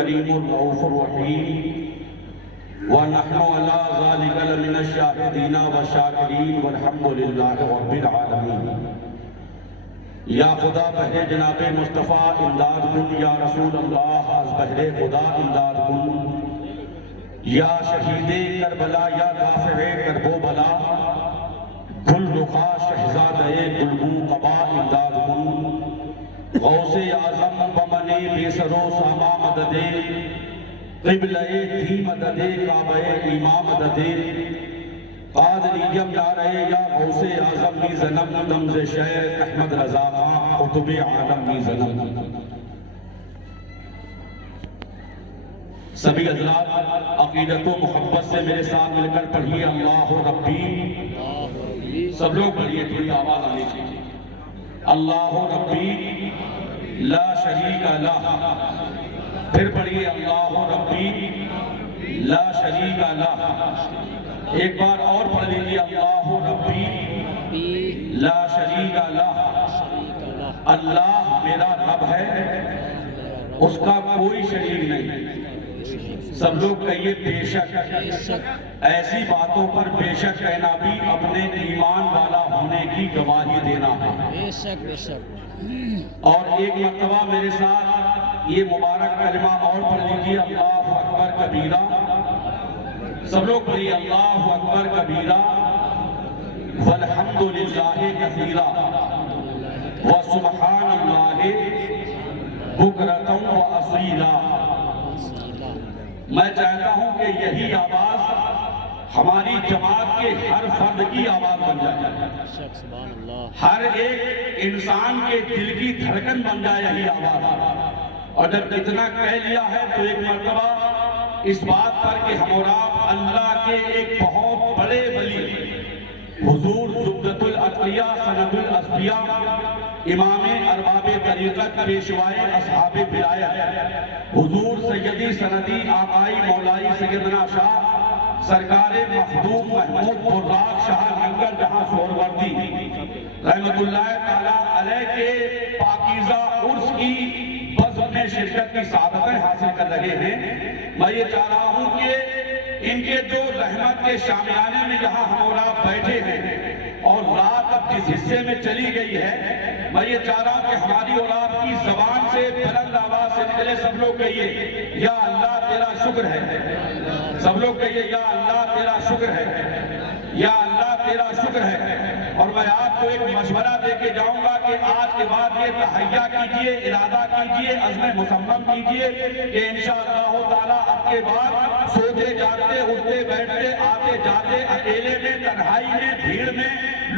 الكريم الرؤوف الرحيم ونحن على ذلك لمن الشاهدين والشاكرين والحمد لله رب العالمين. یا خدا بہر جناب مصطفیٰ امداد کن، یا رسول اللہ از بہر خدا امداد کن، یا شہید کربلا یا دافع کرب و بلا، گل رخا شہزادہ گلبو قبا امداد کن. غوث اعظم بمن بے سر و ساما مدد، قبلہ تھی مدد کعبہ ایماں مدد، قادریم نعرہ یا غوث اعظم می زنم دمز شیخ احمد رضا خان قطب عالم می زنم. سبھی حضرات عقیدت و محبت سے میرے ساتھ مل کر پڑھیے اللہ ربی. سب لوگ پڑھیے، تھوڑی آواز آنی چاہیے. اللہ ربی لا شریک لہ. پھر پڑھیے اللہ ربی لا شریک لہ. ایک بار اور پڑھ لیجیے اللہ ربی لا شریک لہ. اللہ میرا رب ہے، اس کا کوئی شریک نہیں. سب لوگ کہیے بے شک. ایسی باتوں پر بے شک کہنا بھی اپنے ایمان والا ہونے کی گواہی دینا ہے. بے شک بے شک. اور ایک مرتبہ میرے ساتھ یہ مبارک کلمہ اور پڑھ لیجیے اللہ اکبر کبیرہ. سب لوگ پڑھیے اللہ اکبر کبیرہ والحمدللہ کثیرہ وسبحان اللہ بکرۃ واصیلا. میں چاہتا ہوں کہ یہی آواز ہماری جماعت کے ہر فرد کی آواز بن جائے، ہر ایک انسان کے دل کی دھڑکن بن جائے یہی آواز. اور جب اتنا کہہ لیا ہے تو ایک مرتبہ اس بات پر کہ ہم اور آپ اللہ کے ایک بہت بڑے ولی حضور زبدۃ الاتقیاء سند الاسفیاء امام ارباب طریقت پیشوائے اصحاب ولایت حضور سیدی سندی آقائی مولائی سیدنا شاہ سرکار مخدوم محمود براق شاہ لنگر جہاں سہروردی رحمت اللہ تعالیٰ علیہ کے پاکیزہ عرس کی بزم میں شرکت کی سعادتیں حاصل کر رہے ہیں. میں یہ چاہ رہا ہوں کہ ان کے جو رحمت کے شامیانے میں جہاں ہم اور آپ بیٹھے ہیں اور رات اب جس حصے میں چلی گئی ہے، میں یہ چاہ رہا ہوں کہ ہماری اور آپ کی زبان سے بلند آواز سے نکلے. سب لوگ کہیے یا اللہ تیرا شکر ہے. سب لوگ کہیے یا اللہ تیرا شکر ہے، یا اللہ تیرا شکر ہے. اور میں آپ کو ایک مشورہ دے کے جاؤں گا کہ آج کے بعد یہ تہیہ کیجئے، ارادہ کیجئے، عزم مصمم کیجئے کہ انشاءاللہ تعالیٰ اب کے بعد سوتے جاتے اٹھتے بیٹھتے آتے جاتے اکیلے میں تنہائی میں بھیڑ میں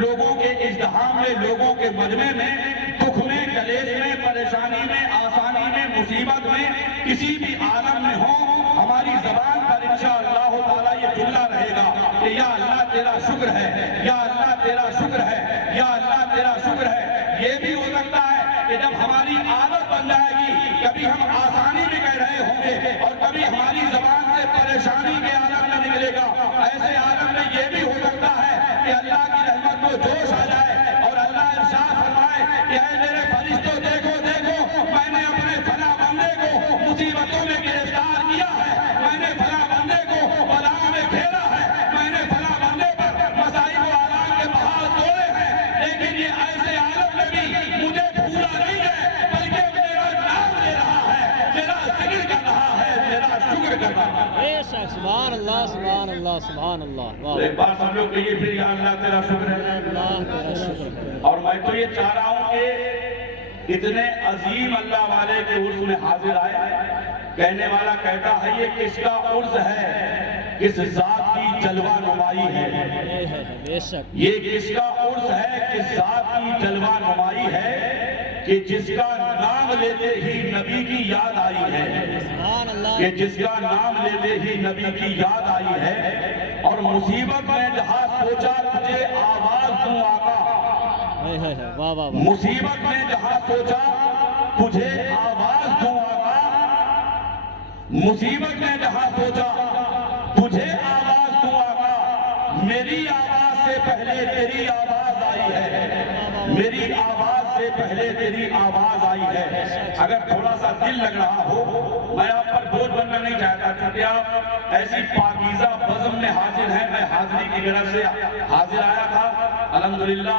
لوگوں کے ازدحام میں لوگوں کے مجمع میں دکھ میں کلیش میں پریشانی میں آسانی میں مصیبت میں کسی بھی عالم میں ہوں، ہماری زبان پر انشاءاللہ تعالیٰ یہ جملہ رہے گا کہ یا اللہ تیرا شکر ہے، یا اللہ تیرا شکر ہے، یا اللہ تیرا شکر ہے. یہ بھی ہو سکتا ہے کہ جب ہماری عادت بن جائے گی کبھی ہم آسانی میں کہہ رہے ہوں گے اور کبھی ہماری زبان سے پریشانی کے عالم میں نکلے گا. ایسے عالم میں یہ بھی ہو سکتا ہے کہ اللہ کی رحمت کو جوش آ جائے اور اللہ ارشاد فرمائے کہ اے میرے فرشتوں دیکھو دیکھو میں نے اپنے فلاں بندے کو مصیبتوں میں گرفتار کیا ہے، میں نے فلاں بندے کو بلا میں گھیرا ہے، میں نے فلاں بندے پر مصائب و آلام کے بہار توڑے ہیں. لیکن یہ ایسے عالم میں بھی مجھے بھولا نہیں ہے بلکہ میرا نام لے رہا ہے، میرا ذکر کر رہا ہے، میرا شکر کر رہا ہے. سبحان اللہ سبحان اللہ سبحان اللہ. ایک بار سب لوگ کہیے پھر یا اللہ تیرا شکر ہے. اللہ تیرا شکر ہے. اور میں تو یہ چاہ رہا ہوں کہ اتنے عظیم اللہ والے کے عرس میں حاضر آئے. کہنے والا کہتا ہے یہ کس کا عرس ہے، کس ذات کی جلوہ نمائی ہے. بے شک. یہ کس کا عرس ہے، کس ذات کی جلوہ نمائی ہے کہ جس کا نام لیتے ہی نبی کی یاد آئی ہے، سبحان اللہ. کہ جس کا نام لیتے ہی نبی کی یاد آئی ہے. اور مصیبت میں جہاں سوچا تجھے آواز دوں آقا، واہ واہ. مصیبت میں جہاں سوچا تجھے آواز دوں آقا، مصیبت میں جہاں سوچا تجھے آواز دوں آقا. میری آواز سے پہلے تیری آواز آئی ہے، میری آواز سے پہلے تیری آواز آئی ہے. اگر تھوڑا سا دل لگ رہا ہو میں آپ پر کہ آپ ایسی پاکیزہ بزم میں حاضر ہیں. میں حاضری کی غرض سے حاضر آیا تھا. الحمدللہ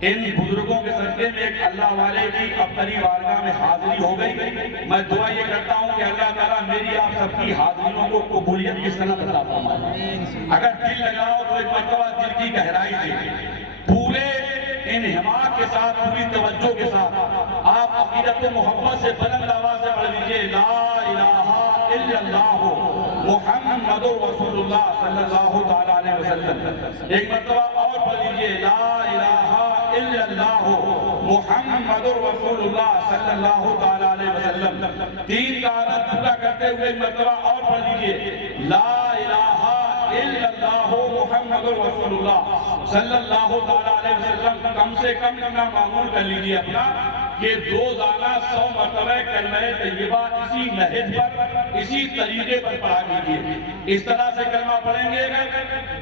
ان بزرگوں کے صدقے میں ایک اللہ والے کی اپنی بارگاہ میں حاضری ہو گئی. میں دعا یہ کرتا ہوں کہ اللہ تعالیٰ میری آپ سب کی حاضریوں کو قبولیت کی صنعت عطا فرمائے. اگر دل لگاؤ تو ایک مرتبہ دل کی گہرائی سے پورے انہماک کے ساتھ, پوری توجہ کے ساتھ آپ عقیدت و محبت سے بلند آواز سے پڑھ لیجئے لا الہ الا اللہ محمد رسول اللہ صلی اللہ تعالیٰ علیہ وسلم. ایک مرتبہ اور پڑھ لیجئے لا الہ الا اللہ محمد رسول اللہ صلی اللہ تعالیٰ علیہ وسلم. 3 کا عدد پورا کرتے ہوئے ایک مرتبہ اور پڑھ لیجئے لا الہ الا اللہ محمد رسول اللہ صلی اللہ تعالیٰ علیہ وسلم. کم سے کم اتنا معمول کر لیجئے اپنا کہ روزانہ 100 مرتبہ کلمہ طیبہ اسی نہج پر, اسی طریقے پر پڑھا کیجئے. اس طرح سے کلمہ پڑھیں گے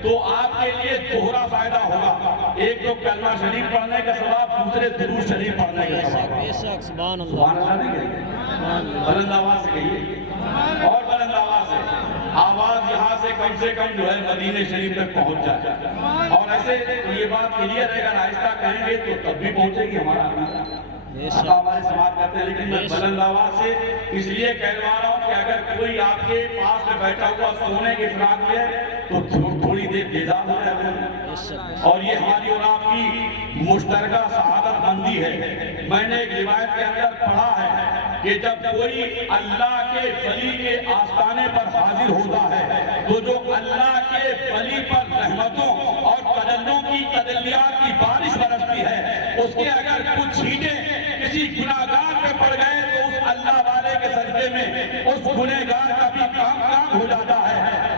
تو آپ کے لیے دوہرا فائدہ ہوگا. ایک تو کلمہ شریف پڑھنے کا ثواب, دوسرے درود شریف پڑھنے کا ثواب. بے شک سبحان اللہ. سبحان اللہ نہیں کہیے, بلند آواز سے کہیے اور بلند آواز سے. آواز یہاں سے کم جو ہے مدینہ شریف تک پہنچ جائے. اور ایسے یہ بات کلیئر ہے, اگر آہستہ کہیں گے تو تب بھی پہنچے گی ہمارا ہمارے سماعت کرتے ہیں. لیکن میں بلند آواز سے اس لیے کہلوا رہا ہوں کہ اگر کوئی آپ کے پاس میں بیٹھا ہوا سونے کی فراق میں ہے تو تھوڑی دیر بیدار ہو جائے. اور یہ ہماری اور آپ کی مشترکہ سعادت مندی ہے. میں نے ایک روایت کے اندر پڑھا ہے کہ جب کوئی اللہ کے ولی کے آستانے پر حاضر ہوتا ہے تو جو اللہ کے ولی پر رحمتوں اور تجلیوں کی تجلیات کی بارش برستی ہے, اس کے اگر کچھ چھینٹیں کسی گناہگار پہ پڑ گئے تو اس اللہ والے کے صدقے میں اس گنہگار کا بھی کام ہو جاتا ہے.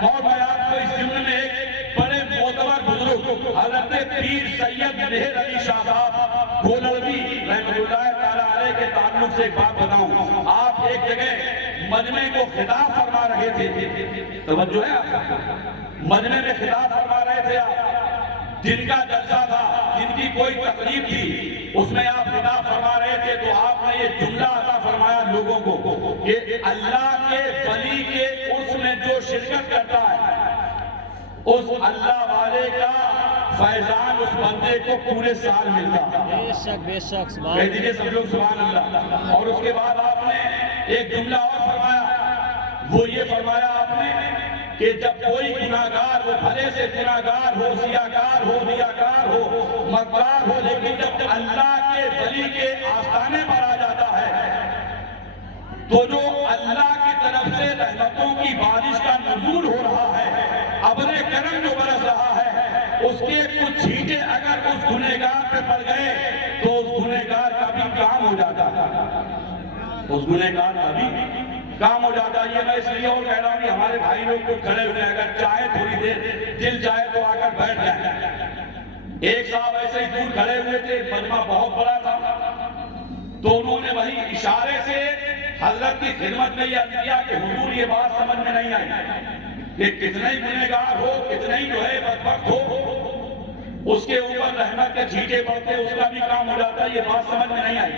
اور میں آپ کو اس ضمن میں ایک بڑے معتبر بزرگ حضرت پیر سید مہر علی شاہ صاحب گولڑوی رحمۃ اللہ تعالیٰ علیہ کے تعلق سے ایک بات بتاؤں. آپ ایک جگہ مجمع کو خطاب فرما رہے تھے, توجہ ہے آپ, مجمع میں خطاب فرما رہے تھے آپ. جن کا جلسہ تھا, جن کی کوئی تقریب تھی, اس میں آپ خطاب فرما رہے تھے تو آپ نے یہ جملہ عطا فرمایا لوگوں کو کہ اللہ کے ولی کے اس میں جو شرکت کرتا ہے اس اللہ والے کا فیضان اس بندے کو پورے سال ملتا ہے. بے شک بے شک سبحان کہہ دیجئے سب لوگ سبحان اللہ. اور اس کے بعد آپ نے ایک جملہ اور فرمایا, وہ یہ فرمایا آپ نے کہ جب کوئی گناہگار ہو, بھلے سے گناہگار ہو, سیاہکار ہو, ریاکار ہو, مکار ہو, لیکن جب اللہ کے ولی کے آستانے پر آ جاتا ہے تو جو اللہ کی طرف سے رحمتوں کی بارش کا نزول ہو رہا ہے, ابر کرم جو برس رہا ہے, اس کے کچھ چھینٹے اگر اس گنہگار پہ پڑ گئے تو اس گنہگار کا بھی کام ہو جاتا ہے, اس گنہگار کا بھی کام ہو جاتا ہے. یہ میں اس لیے اور کہہ رہا ہوں کہ ہمارے بھائی لوگ کو کھڑے ہوئے اگر چاہے تھوڑی دیر دل چاہے تو آ کر بیٹھ جائیں. ایک صاحب ایسے ہی دور کھڑے ہوئے تھے, مجمع بہت بڑا تھا, تو انہوں نے وہی اشارے سے حضرت کی خدمت میں یہ عرض کیا کہ حضور یہ بات سمجھ میں نہیں آئی کہ کتنے ہی گنہگار ہو, کتنے ہی جو ہے بدبخت ہو, اس کے اوپر رحمت کے چھینٹے پڑتے اس کا بھی کام ہو جاتا ہے. یہ بات سمجھ میں نہیں آئی.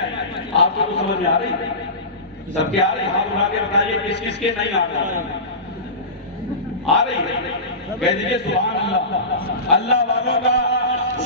آپ کو سمجھ میں آ رہی, سب کے آ رہی, ہاتھ اٹھا کے بتائیے کس کس کے نہیں آ رہی ہے. کہہ دیجئے سبحان اللہ. اللہ والوں کا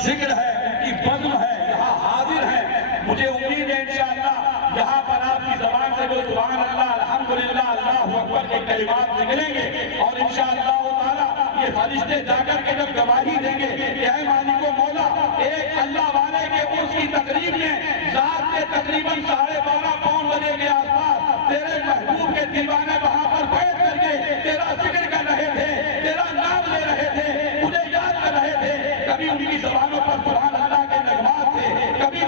ذکر ہے, ان کی بزم ہے, یہاں حاضر ہے. مجھے امید ہے انشاءاللہ یہاں پر آپ کی زبان سے جو سبحان اللہ, الحمدللہ, اللہ اکبر کے کلمات نکلیں گے اور انشاءاللہ تعالی یہ فرشتے جا کر کے جب گواہی دیں گے کہ اے مالک و مولا, ایک اللہ والے کے اس کی تقریب میں ذات کے تقریباً 12.5 پاؤں بجے کے آس پاس تیرے محبوب کے دیوانے وہاں پر بیٹھ کر کے تیرا ذکر کر رہے تھے, تیرا نام لے رہے تھے, مجھے یاد کر رہے تھے. کبھی ان کی زبانوں پر سبحان اللہ کے نغمات تھے, کبھی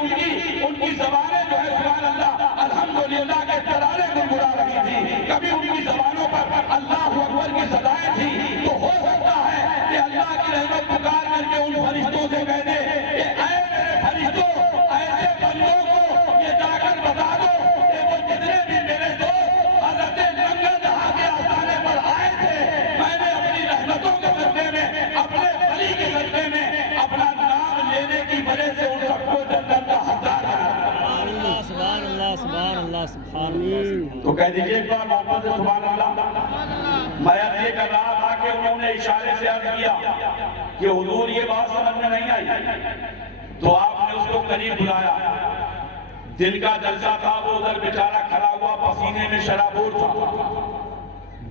ان کی زبانیں جو ہے سبحان اللہ الحمدللہ کے ترانے گنگنا رہی تھی, کبھی ان کی زبانوں پر اللہ اکبر کی صدائیں تھی. تو ہو سکتا ہے کہ اللہ کی رحمت پکار کر کے ان فرشتوں سے کہہ دے کہ اے میرے فرشتوں, ایسے بندوں کو یہ جا کر بتا دو کہ وہ جتنے بھی میرے دوست حضرت لنگر جہاں کے آستانے پر آئے تھے, میں نے اپنی رحمتوں کے صدقے میں, اپنے ولی کے صدقے میں اپنا نام لینے کی وجہ سے ان سب کو جنت کا حقدار بنایا. سبحان اللہ سبحان اللہ سبحان اللہ. تو کہہ دیجئے ایک بار محبت سے سبحان اللہ. میں اب یہ کر رہا تھا کہ انہوں نے اشارے سے عرض کیا کہ حضور یہ بات سمجھ میں نہیں آئی، تو آپ نے اس کو قریب بلایا۔ دن کا جلسہ تھا، وہ ادھر بیچارہ کھڑا ہوا پسینے میں شرابور تھا،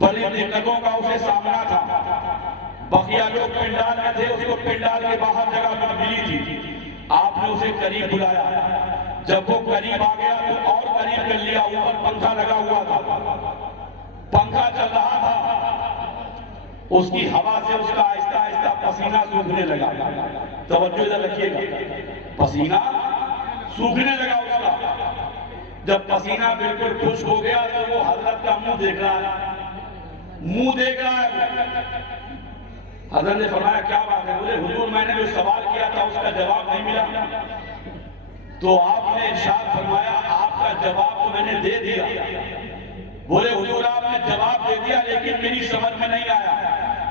بڑی دقتوں کا اسے سامنا تھا۔ بقیہ لوگ پنڈال میں تھے، اس کو پنڈال کے باہر جگہ ملی تھی۔ آپ نے اسے قریب بلایا، جب وہ قریب آ گیا تو اور قریب کر لیا۔ اوپر پنکھا لگا ہوا تھا، پنکھا چل رہا تھا، اس کی ہوا سے اس کا آہستہ آہستہ پسینہ سوکھنے لگا۔ توجہ ادھر رکھیے گا، پسینہ سوکھنے لگا اس کا۔ جب پسینہ بالکل خشک ہو گیا تو وہ حضرت کا منہ دیکھ رہا ہے، منہ دیکھ رہا ہے۔ حضرت نے فرمایا کیا بات ہے؟ بولے حضور میں نے جو سوال کیا تھا اس کا جواب نہیں ملا۔ تو آپ نے ارشاد فرمایا آپ کا جواب تو میں نے دے دیا۔ بولے حضور آپ نے جواب دے دیا لیکن میری سمجھ میں نہیں آیا۔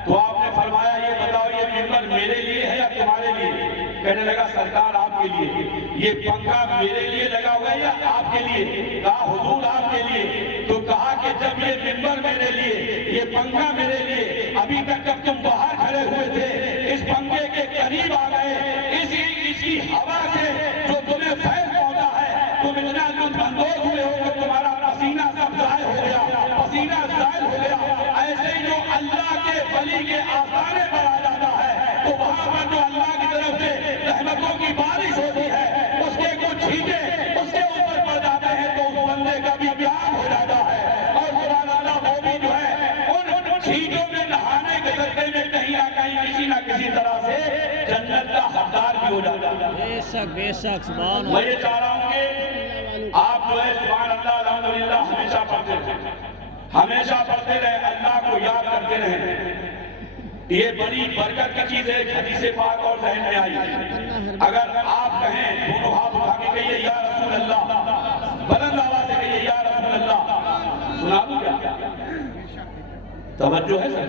تو آپ نے فرمایا یہ بتاؤ یہ منبر میرے لیے ہے یا تمہارے لیے؟ کہنے لگا سرکار آپ کے لیے۔ یہ پنکھا میرے لیے لگا ہوا ہے یا آپ کے لیے؟ کہا حضور آپ کے لیے۔ تو کہا کہ جب یہ منبر میرے لیے، یہ پنکھا میرے لیے، ابھی تک جب تم باہر کھڑے ہوئے تھے اس پنکھے کے قریب آ گئے، اس کی ہوا سے جو تمہیں فیض پہنچا ہے، تم اتنا لطف اندوز ہوئے ہو کہ تمہارا پسینہ سب ضائع ہو گیا، پسینہ ضائع ہو گیا۔ ایسے ہی جو اللہ کے ولی کے آستانے پر آ جاتا ہے تو وہاں پر جو اللہ کی طرف سے رحمتوں کی بارش ہوتی ہے، اس کے کچھ چھینٹے اس کے اوپر پڑ جاتے ہیں تو اس بندے کا بھی پیار ہو جاتا ہے، اور سبحان اللہ وہ بھی جو ہے ان چھینٹوں میں نہانے کے صدقے میں کہیں نہ کہیں کسی نہ کسی طرح سے جنت کا حقدار بھی ہو جاتا ہے۔ بے شک بے شک، سبحان میں اللہ۔ یہ چاہ رہا ہوں کہ آپ جو ہے سبحان اللہ الحمدللہ ہمیشہ پڑھتے رہیں، ہمیشہ پڑھتے رہیں، اللہ کو یاد کرتے رہیں۔ یہ بڑی برکت کی چیز ہے، حدیث پاک اور ذہن میں آئی۔ اگر آپ کہیں دونوں ہاتھ اٹھا کے کہیے یا رسول اللہ، بلند آواز سے کہیے یا رسول اللہ، سنا دوں کیا؟ توجہ ہے سر؟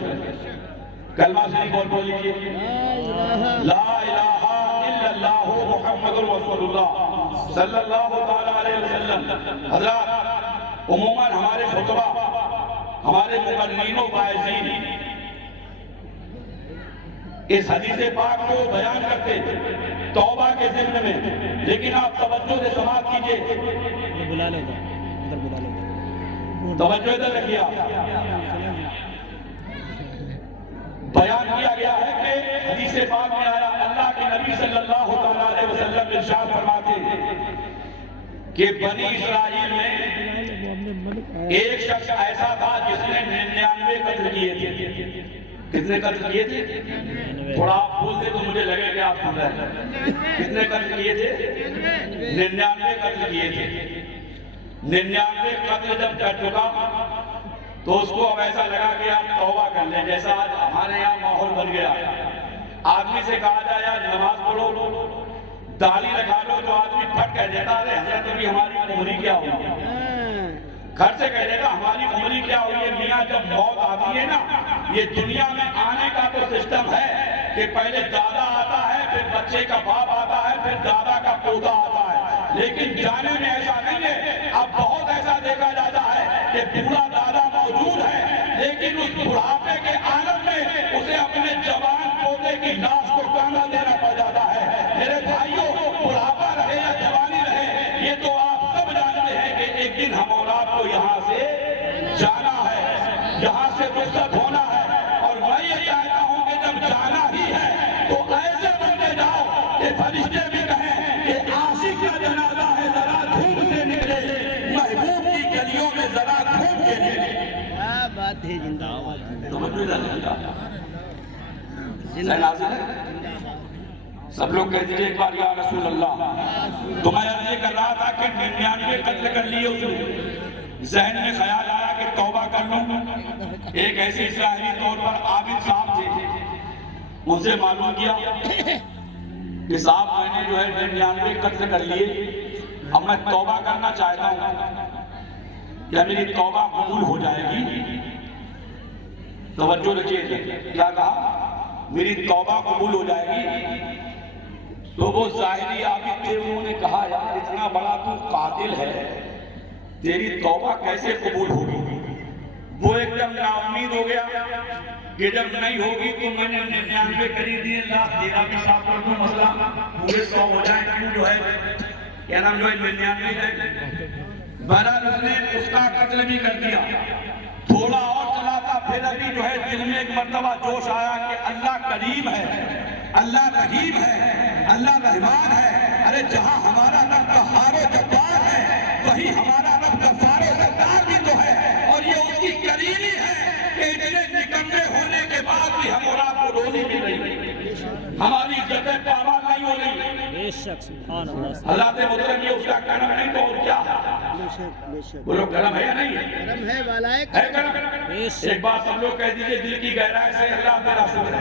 کلمہ شریف بول لیجیے، لا الہ الا اللہ محمد رسول اللہ صلی اللہ تعالی علیہ وسلم۔ حضرات عموماً ہمارے خطبہ، ہمارے مقررین و باعثین اس حدیث پاک کو بیان کرتے توبہ کے ضمن میں، لیکن آپ توجہ سے سماعت کیجئے، بلا لو ادھر، بلا لو، توجہ ادھر رکھیے۔ بیان کیا گیا ہے کہ حدیث پاک میں آیا اللہ کے نبی صلی اللہ علیہ وسلم ارشاد فرماتے ہیں کہ بنی اسرائیل میں ایک شخص ایسا تھا جس نے 99 قتل کیے تھے۔ کتنے قتل کیے تھے؟ تھوڑا آپ بول دیں تو مجھے لگے کہ آپ سن رہے ہیں۔ کتنے قتل کیے تھے؟ 99 قتل کیے تھے۔ 99 قتل جب کر چکا تو اس کو اب ایسا لگا کہ آپ توبہ کر لیں، جیسا آج ہمارے یہاں ماحول بن گیا۔ آدمی سے کہا جائے یار نماز پڑھو، داڑھی رکھا لو، تو آدمی پھٹ کہہ دیتا ہے حضرت ابھی ہماری عمری کیا ہوئی؟ گھر سے کہہ دیتا ہماری عمری کیا ہوئی ہے؟ میاں جب موت آتی ہے نا، یہ دنیا میں آنے کا تو سسٹم ہے کہ پہلے دادا آتا ہے، پھر بچے کا باپ آتا ہے، پھر دادا کا پوتا آتا ہے، لیکن جانے میں ایسا نہیں ہے۔ اب بہت ایسا دیکھا جاتا ہے کہ بوڑھا دادا موجود ہے لیکن اس بڑھاپے کے عالم میں اسے اپنے جوان پوتے کی لاش کو کانا دینا پڑ جاتا ہے۔ میرے بھائیوں، بڑھاپا رہے یا جوانی رہے، یہ تو آپ سب جانتے ہیں کہ ایک دن ہم اولاد کو یہاں سے جانا ہے، یہاں سے رخصت ہونا ہے۔ اور میں یہ چاہتا ہوں کہ جب جانا ہی ہے تو ایسے بنتے جاؤ کہ فرشتے بھی کہیں کہ عاشق کا جنازہ ہے، ذرا دھوم سے نکلے، محبوب کی گلیوں میں ذرا گھوم کے نکلے۔ کیا بات ہے، زندہ باد۔ سب لوگ کہہ دیجئے ایک بار یا رسول اللہ۔ تو میں یہ کر رہا تھا کہ 99 قتل کر لیے اس نے، ذہن میں خیال آیا کہ توبہ کر لوں۔ ایک ایسے ظاہری طور پر عابد صاحب تھے، ان سے معلوم کیا کہ صاحب میں نے جو ہے 99 قتل کر لیے، اب میں توبہ کرنا چاہتا ہوں، کیا میری توبہ قبول ہو جائے گی؟ توجہ رکھیے، کیا کہا؟ میری توبہ قبول ہو جائے گی؟ تو وہ ظاہری عابد تھے، انہوں نے کہا یار اتنا بڑا تو قاتل ہے، تیری توبہ کیسے قبول ہوگی؟ وہ ایک جب نا امید ہو گیا کہ جب نہیں ہوگی تو میں نے 99 خرید دیے، لاکھ دیرا بھی صاف کر دوں، مسئلہ پورے 100 ہو جائیں، کیوں جو ہے کیا نام جو ہے 99 ہے۔ بہرحال اس نے اس کا قتل بھی کر دیا۔ تھوڑا اور چلا تھا، پھر ابھی جو ہے دل میں ایک مرتبہ جوش آیا کہ اللہ کریم ہے، اللہ رحیم ہے، اللہ رحمان ہے۔ ارے جہاں ہمارا رب قہار و جبار ہے وہیں ہمارا رب غفار و ستار بھی تو ہے، اور یہ اس کی کریمی ہے کہ اتنے نکمے ہونے کے بعد بھی ہم اور آپ کو روزی مل رہی ہے، ہماری عزتیں پامال نہیں ہو رہی۔ بے شک سبحان اللہ اللہ سے محترم یہ اس کا کرم نہیں تو اور کیا ہے؟ بولو کرم ہے یا نہیں ہے؟ کرم ہے والا ہے ہے کرم؟ بے شک ایک بات سب لوگ کہہ دیجئے دل کی گہرائی سے اللہ تیرا شکر ہے،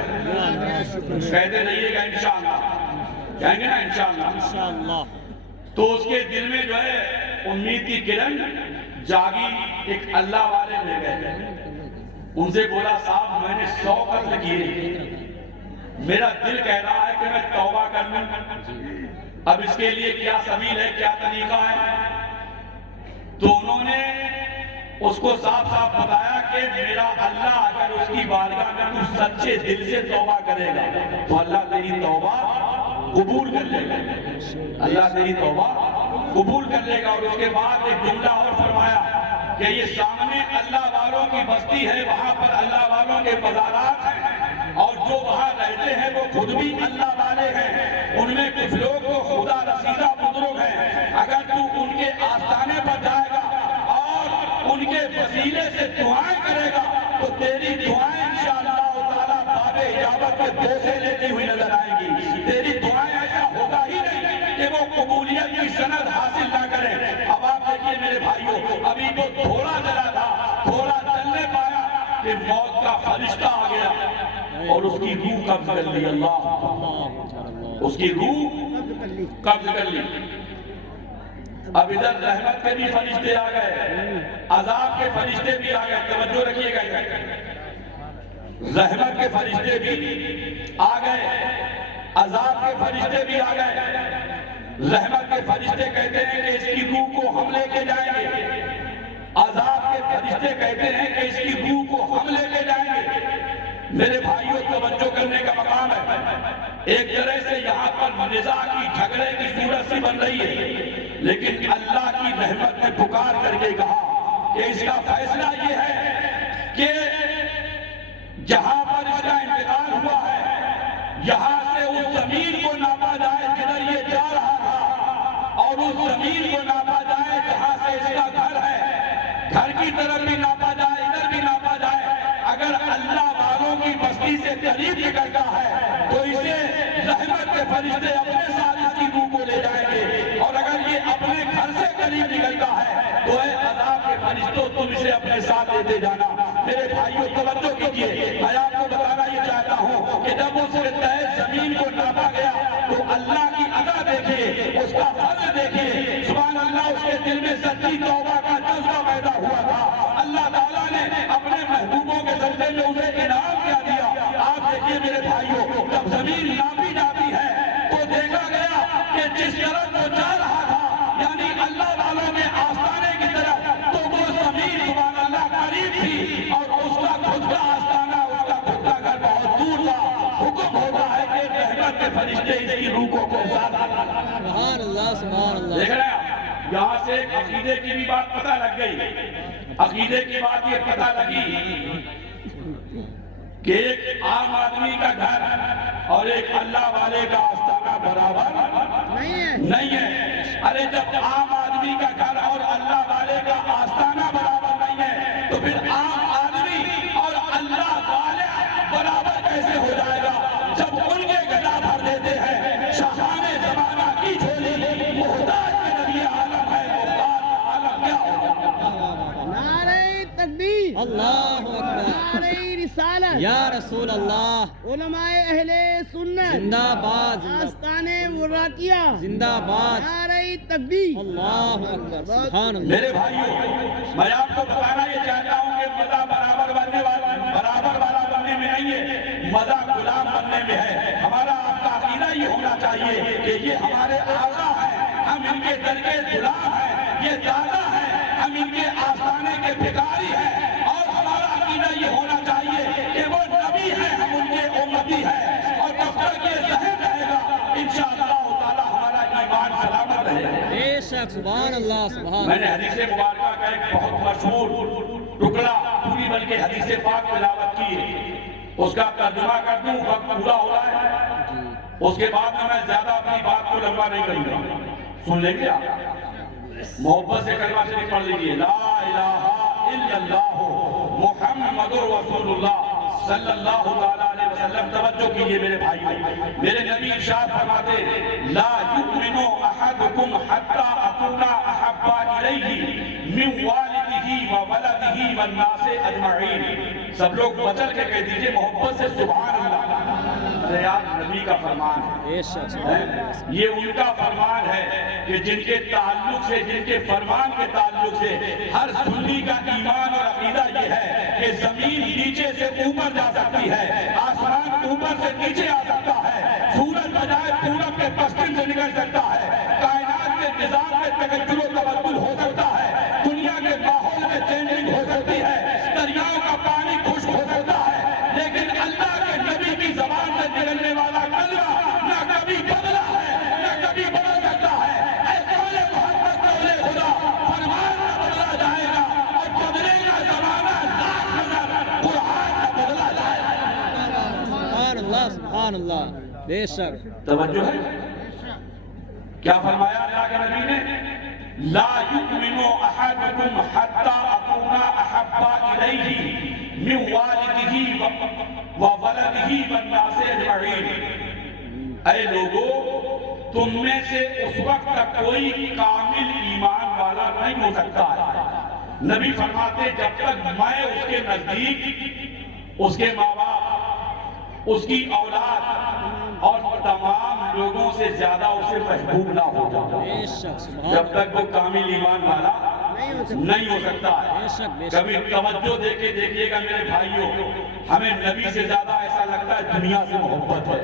کہتے رہیے گا انشاءاللہ، کہیں گے نا انشاءاللہ۔ انشاءاللہ تو اس کے دل میں جو ہے امید کی کرن جاگی۔ ایک اللہ والے لے گئے، ان سے بولا صاحب میں نے 100 قتل کیے، میرا دل کہہ رہا ہے کہ میں توبہ کر لوں، اب اس کے لیے کیا سبیل ہے، کیا طریقہ ہے؟ تو انہوں نے اس کو صاف صاف بتایا کہ میرا اللہ اگر اس کی بارگاہ میں تو سچے دل سے توبہ کرے گا تو اللہ تیری توبہ قبول کر لے گا، اللہ تیری توبہ قبول کر لے گا۔ اور اس کے بعد ایک جملہ اور فرمایا کہ یہ سامنے اللہ والوں کی بستی ہے، وہاں پر اللہ والوں کے مزارات ہیں، اور جو وہاں رہتے ہیں وہ خود بھی اللہ والے ہیں، ان میں کچھ لوگ تو خدا رسیدہ بزرگ ہیں، اگر تو ان کے آستانے پر جائے گا اور ان کے وسیلے سے دعائیں کرے گا تو تیری دعائیں انشاءاللہ تعالیٰ باب اجابت کے دوسے لیتی ہوئی نظر آئیں گی، تیری دعائیں ایسا ہوگا ہی نہیں کہ وہ قبولیت کی سند حاصل نہ کرے۔ اب آپ دیکھیے میرے بھائیوں، ابھی تو تھوڑا چلا تھا، تھوڑا چلنے پایا کہ موت کا فرشتہ آ گیا اور اس کی روح قبض کر لی، اللہ اس کی روح قبض کر لی۔ اب ادھر رحمت کے بھی فرشتے آ گئے، عذاب کے فرشتے بھی آ گئے، توجہ رکھیے گا، رحمت کے فرشتے بھی آ گئے، عذاب کے فرشتے بھی آ گئے۔ رحمت کے فرشتے کہتے ہیں کہ اس کی روح کو ہم لے کے جائیں گے، عذاب کے فرشتے کہتے ہیں کہ اس کی روح کو ہم لے کے جائیں گے۔ میرے بھائیوں توجہ کرنے کا مقام ہے، ایک طرح سے یہاں پر نزاع کی جھگڑے کی صورت سی بن رہی ہے، لیکن اللہ کی رحمت نے پکار کر کے کہا کہ اس کا فیصلہ یہ ہے کہ جہاں پر اس کا انتقال ہوا ہے یہاں سے اس زمین کو ناپا جائے جدھر یہ جا رہا تھا، اور اس زمین کو ناپا جائے جہاں سے اس کا گھر ہے، گھر کی طرف بھی ناپا جائے، ادھر بھی ناپا جائے۔ اگر اللہ والوں کی بستی سے قریب نکلتا ہے تو اسے رحمت کے فرشتے اپنے ساتھ اس کی روح کو لے جائیں گے، اور اگر یہ اپنے گھر سے قریب نکلتا ہے تو اے عذاب کے فرشتوں تم اسے اپنے ساتھ لیتے جانا۔ میرے بھائیوں توجہ کیجئے، میں آپ کو بتانا یہ چاہتا ہوں کہ جب اس کے تحت زمین کو ناپا گیا تو اللہ کی عطا دیکھیے، اس کا فضل دیکھیے، سبحان اللہ، اس کے دل میں سچی توبہ کا جذبہ پیدا ہوا تھا۔ اللہ تعالیٰ نے اپنے محبوبوں کے سجدے میں اسے انعام کیا دیا۔ آپ دیکھیے میرے بھائیوں، جب زمین ناپی جاتی ہے تو دیکھا گیا کہ جس طرف وہ جا رہا تھا یعنی اللہ والوں کے آستانے کی طرف، تو وہ زمین سبحان اللہ قریب تھی، اور اس کا خود کا آستانہ، اس کا خود کا گھر بہت دور تھا۔ حکم ہوتا ہے کہ رحمت کے فرشتے اس کی روح کو پہنچا دیں۔ سبحان اللہ سبحان اللہ۔ دیکھ رہے ہیں یہاں سے عقیدے کی بھی بات پتہ لگ گئی، عقیدے کی بات یہ پتہ لگی کہ ایک عام آدمی کا گھر اور ایک اللہ والے کا آستانہ برابر نہیں ہے۔ ارے جب عام آدمی کا گھر اور اللہ والے کا آستانہ برابر نہیں ہے تو پھر عام آدمی اور اللہ والے برابر کیسے ہو جائے گا؟ جب ان کے گدا بھر دیتے ہیں شاہان زمانہ کی جھولی، محتاج کے نبی عالم ہے، محتاج عالم کیا ہوگا؟ نعرہ تکبیر، اللہ اکبر، نعرہ رسالت، یا رسول اللہ، علماء اہل سنت زندہ باد، آستان وراقیہ، زندہ باد، نعرہ تکبیر، اللہ اکبر، سبحان اللہ۔ میرے بھائیوں، میں آپ کو بتانا یہ چاہتا ہوں کہ مزہ برابر والا بننے میں نہیں ہے، مزہ غلام بننے میں ہے۔ ہمارا آپ کا عقیدہ یہ ہونا چاہیے کہ یہ ہمارے آقا ہیں، ہم ان کے در کے غلام ہیں، یہ دادا ہیں، ہم ان کے آستانے کے بھکاری ہیں، اور ہمارا عقیدہ سبحان اللہ سبحان میں نے حدیث مبارکہ کا ایک بہت مشہور ٹکڑا پوری بلکہ حدیث پاک تلاوت کی ہے، اس کا ترجمہ کر دوں، وقت پورا ہو رہا ہے، اس کے بعد میں زیادہ اپنی بات کو لمبا نہیں کروں گا، سن لیں گے آپ؟ محبت سے کلمہ شریف پڑھ لیجیے، لا الہ الا اللہ محمد رسول اللہ صلی اللہ تعالیٰ علیہ وسلم۔ توجہ کیجئے میرے بھائیوں، میرے نبی ارشاد فرماتے لا یؤمن احدکم حتی اکون احب الیہ من والدہ وولدہ والناس اجمعین۔ سب لوگ بچل کے کہہ دیجئے محبت سے سبحان اللہ۔ ارے یار نبی کا فرمان ہے، یہ ان کا فرمان ہے کہ جن کے تعلق سے، جن کے فرمان کے تعلق سے ہر سنی کا ایمان اور عقیدہ یہ ہے کہ زمین نیچے سے اوپر جا سکتی ہے، آسمان اوپر سے نیچے آ سکتا ہے، سورج بجائے پورب کے پشچم سے نکل سکتا ہے، کائنات کے نظام میں تغیر و تبدل ہو سکتا ہے، دنیا کے ماحول میں چینجنگ ہو سکتی ہے، دریاؤں کا پانی خشک ہو سکتا ہے، لیکن اللہ کے نبی کی زبان سے نکلنے والا کلمہ نہ کبھی بدلا ہے نہ کبھی بدل سکتا ہے۔ اے قول محمد قول خدا، فرمان نہ بدلا جائے گا اور بدلے گا زمانہ لاکھ نظر، قرآن نہ بدلا جائے گا۔ سبحان اللہ سبحان اللہ، بے شک توجہ ہے، کیا فرمایا اللہ کے نبی نے؟ لا یؤمن احدکم حتی اکون احب الیہ من والدہ وولدہ والناس اجمعین۔ اے لوگو، تم میں سے اس وقت تک کوئی کامل ایمان والا نہیں ہو سکتا ہے، نبی فرماتے جب تک میں اس کے نزدیک اس کے ماں باپ، اس کی اولاد اور تمام لوگوں سے زیادہ اسے محبوب نہ ہو جاتا، بے شک سبحان جب تک وہ کامل ایمان والا نہیں ہو سکتا ہے۔ کبھی توجہ دے کے دیکھیے گا میرے بھائیوں، ہمیں نبی سے زیادہ ایسا لگتا ہے دنیا سے محبت ہے،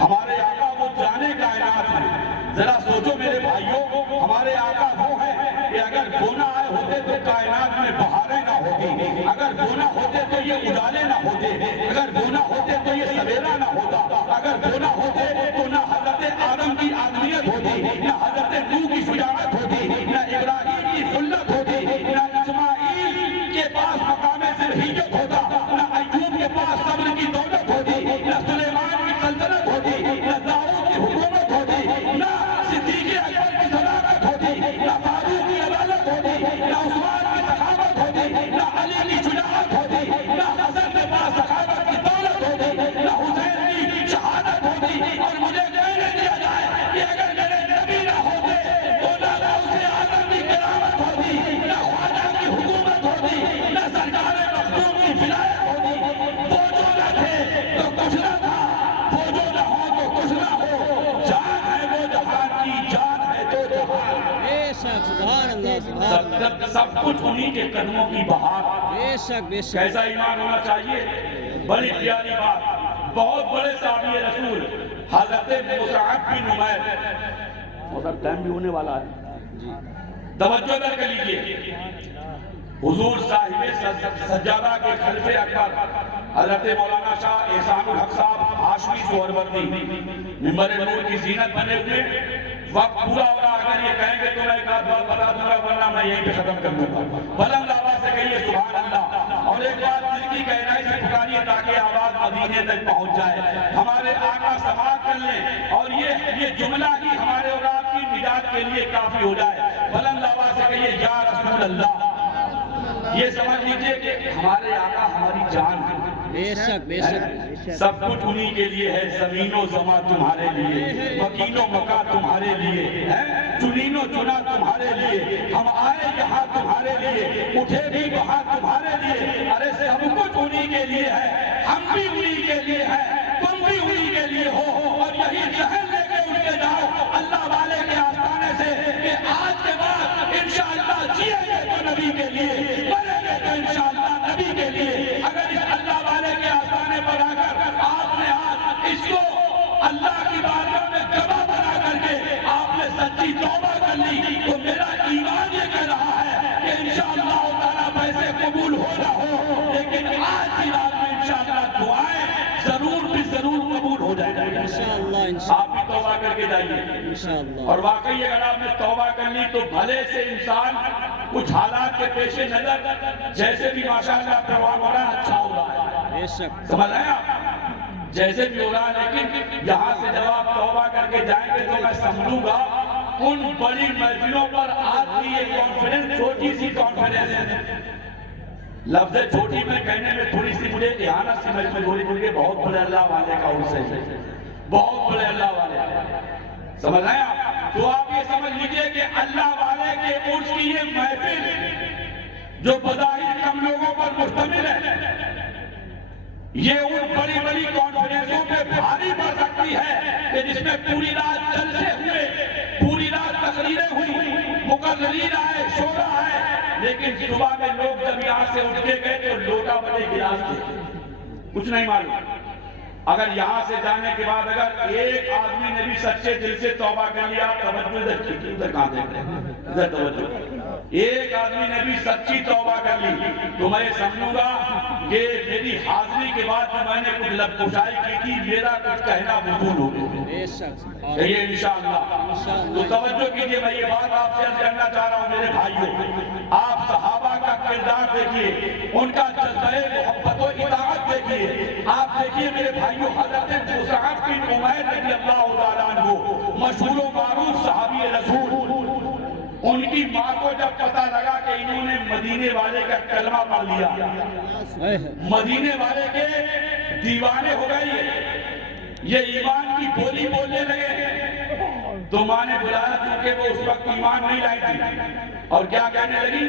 ہمارے آقا وہ جانے کائنات ہیں۔ ذرا سوچو میرے بھائیوں، ہمارے آقا وہ ہیں کہ اگر گونا آئے ہوتے تو کائنات میں بہاریں نہ ہوتی، اگر گونا ہوتے تو یہ اجالے نہ ہوتے، اگر گونا ہوتے تو یہ سویرا نہ ہوتا، اگر گونا ہوتے تو نہ حضرت آدم کی آدمیت ہوتی، نہ حضرت نوح کی شجاعت ہوتی، نہ ابراہیم کی خلت ہوتی، نہ اسماعیل کے پاس مقام صلاحیت ہوتا، نہ ایوب کے پاس صبر کی دولت ہوتی، نہ سلیمان کی سلطنت ہوتی، نہ داؤد کی حکومت ہوتی، نہ صدیق اکبر کی صداقت ہوتی، نہ فاروق کی عدالت ہوتی، نہ عثمان کی سخاوت ہوتی، نہ علی کی شجاعت ہوتی، نہ حسن کے پاس سخاوت کی دولت ہوتی، نہ حسین کی شہادت ہوتی۔ اور مجھے کہنے دیا جائے کہ اگر میرے نبی نہ ہوتے تو نہ غوث اعظم کی کرامت ہوتی، نہ خواجہ کی حکومت ہوتی، نہ سرکار مخدوم کی ولایت ہوتی۔ وہ جو نہ تھے تو کچھ نہ تھا، وہ جو نہ ہو تو کچھ نہ ہو، جان ہے وہ جہان کی، جان ہے تو جہان۔ بے شک سبحان اللہ سبحان اللہ، سب کچھ انہی کے قدموں کی بہار۔ بے شک بے شک کیسا ایمان ہونا چاہیے؟ بڑی پیاری بات، بہت بڑے صحابی رسول حضرت مصعب بن عمیر، مطلب ٹائم بھی ہونے والا ہے، توجہ در کر لیجئے، حضور صاحب سجادہ کے خلف اکبر حضرت مولانا شاہ احسان الحق صاحب ہاشمی سہروردی ممبر نور کی زینت بنے ہوئے، وقت پورا ہو رہا، اگر یہ کہیں گے تو میں ایک بات بتا دوں گا، ورنہ میں یہیں پہ ختم کر دوں گا۔ بلند آواز سے کہیے سبحان اللہ، اور ایک بات دل کی گہرائی سے پکاریے تاکہ آواز مدینے تک پہنچ جائے، ہمارے آقا سماعت کر لیں اور یہ جملہ ہی ہمارے اور آپ کی نجات کے لیے کافی ہو جائے۔ بلند آواز سے کہیے یا رسول اللہ۔ یہ سمجھ لیجئے کہ ہمارے آقا ہماری جان ہے، بے شک بے شک، سب کچھ انہی کے لیے ہے، زمین و زماں تمہارے لیے، مکین و مکان تمہارے لیے، چنین و چنا تمہارے لیے، ہم آئے یہاں تمہارے لیے، اٹھے بھی وہاں تمہارے لیے، ارے سب کچھ انہی کے لیے ہے، ہم بھی انہی کے لیے ہیں، تم بھی انہی کے لیے ہو، اور یہی ذہن لے کے اٹھ کے جاؤ اللہ والے کے آستانے سے کہ آج کے بعد انشاءاللہ جیئیں گے تو نبی کے لیے، مریں گے تو انشاءاللہ نبی کے لیے۔ اگر اس اللہ والے کے آستانے پر آ کر آپ نے آج اس کو اللہ کی بارگاہ میں گواہ بنا کر کے آپ نے سچی توبہ کر لی، تو میرا ایمان یہ کہہ رہا ہے کہ انشاءاللہ تعالیٰ پیسے قبول ہو نہ ہو، لیکن آج کی رات میں انشاءاللہ دعائیں ضرور بھی ضرور قبول ہو جائیں گی۔ انشاءاللہ انشاءاللہ۔ آپ بھی تو توبہ کر کے جائیے. انشاءاللہ. اور واقعی اگر آپ نے توبہ کر لی تو بھلے سے انسان کچھ حالات کے پیش نظر جیسے بھی ماشاءاللہ پروان ہو رہا ہے اچھا ہو رہا ہے. بے شک. سمجھ رہے ہیں آپ؟ جیسے بھی ہو رہا ہے لیکن یہاں سے جب آپ توبہ کر کے جائیں گے تو میں سمجھوں گا ان بڑی محفلوں پر آپ کی یہ کانفیڈنس چھوٹی سی کانفیڈنس ہے. لفظ چھوٹی میں کہنے میں تھوڑی سی مجھے احانت سی محسوس ہو رہی کیونکہ بہت بڑے اللہ والے کا عرص ہے. بہت بڑے اللہ والے. سمجھ رہے ہیں آپ؟ تو آپ یہ سمجھ لیجئے کہ اللہ والے کے عرص کی یہ محفل جو بظاہر کم لوگوں پر مشتمل ہے یہ ان بڑی بڑی کانفرنسوں پہ بھاری پڑ سکتی ہے کہ جس میں پوری رات جلسے ہوئے, پوری رات تقریریں ہوئی, مقررین آئے, شورا آئے, لیکن صبح میں لوگ جب یہاں سے اٹھ کے گئے تو لوٹا بڑے گلاس تھے, کچھ نہیں معلوم. اگر یہاں سے جانے کے بعد اگر ایک آدمی نے بھی سچے دل سے توبہ کر لیا, توجہ ادھر کیجیے, ادھر کہاں دیکھ رہے ہیں, ادھر توجہ, ایک آدمی نے بھی سچی توبہ کر لی تو میں سمجھوں گا کہ میری حاضری کے بعد جو میں نے کچھ لب کشائی کی تھی میرا کچھ کہنا وصول ہو گیا. بے شک. کہیے انشاءاللہ. تو توجہ کیجئے, میں یہ بات آپ سے عرض کرنا چاہ رہا ہوں میرے بھائیوں, آپ صحابہ کا کردار دیکھیے, ان کا جذبہ محبت و اطاعت دیکھیے. آپ دیکھیے میرے بھائیوں, حضرت مصعب بن عمیر رضی اللہ تعالیٰ عنہ مشہور و معروف صحابی رسول, ان کی ماں کو جب پتہ لگا کہ انہوں نے مدینے والے کا کلمہ پڑھ لیا, مدینے والے کے دیوانے ہو گئے, یہ ایمان کی بولی بولنے لگے, تو ماں نے بلایا کیونکہ وہ اس وقت ایمان نہیں لائی تھی, اور کیا کہنے لگی,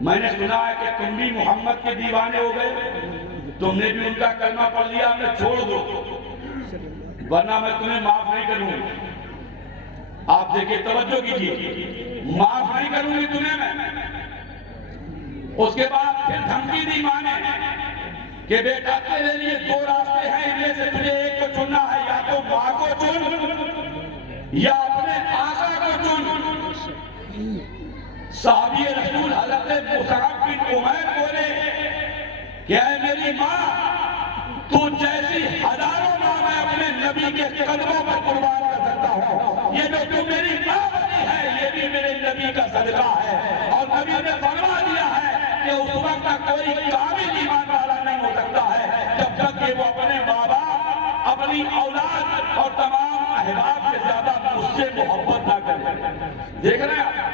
میں نے سنا ہے کہ تم بھی محمد کے دیوانے ہو گئے, تم نے بھی ان کا کلمہ پڑھ لیا, ہمیں چھوڑ دو ورنہ میں تمہیں معاف نہیں کروں گی. آپ دیکھیں, توجہ کیجیے, معاف نہیں کروں گی تمہیں میں. اس کے بعد پھر دھمکی دی ماں نے کہ بیٹا تیرے لیے دو راستے ہیں, ان میں سے تجھے ایک کو چننا ہے, یا تو ماں کو چن یا اپنے آقا کو چن. صحابی رسول حضرت مصعب بن عمیر بولے کہ اے میری ماں, تو جیسی ہزاروں ماں میں اپنے نبی کے قدموں پر قربان کر سکتا ہوں, یہ جو تو میری ماں بنی ہے یہ بھی میرے نبی کا صدقہ ہے. اور نبی نے فرما دیا ہے کہ اس وقت تک کوئی کامل ایمان والا نہیں ہو سکتا ہے جب تک کہ وہ اپنے ماں باپ, اپنی اولاد اور تمام احباب سے زیادہ مجھ سے محبت نہ کرے. دیکھ رہے ہیں